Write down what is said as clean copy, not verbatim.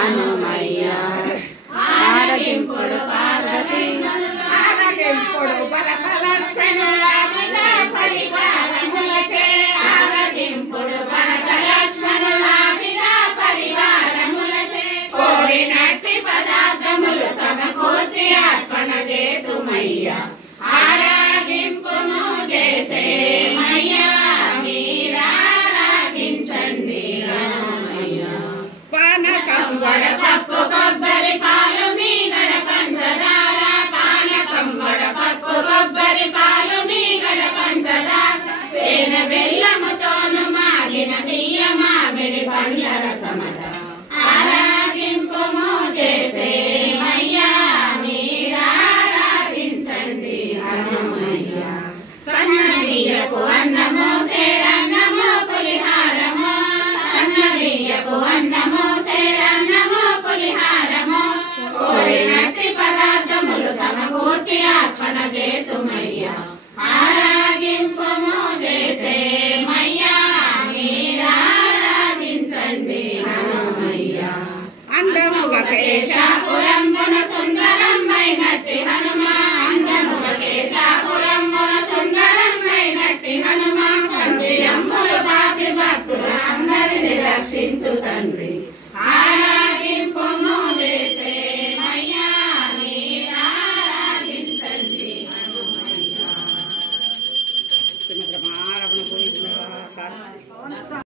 హనుమయ్య ఆరగింపుడు పార్వతి ఆరగింపుడు భరతలక్ష్మణుల పరివారములచే ఆరగింపుడు భరతలక్ష్మణుల పరివారములచే కోరినట్టి పదార్థములు సమకూర్చి అర్పణ చేతుమయ్య ఆరాగింపును చేసేమయ్యా మీరారాగించండి హనుమయ్య పానకం వడపప్పు కొబ్బరి పాలు మీగడ పంచదార పానకం వడపప్పు కొబ్బరి పాలు మీగడ పంచదార తేనె బెల్లముతోను మాగిన తీయ మామిడి పండ్ల రసమట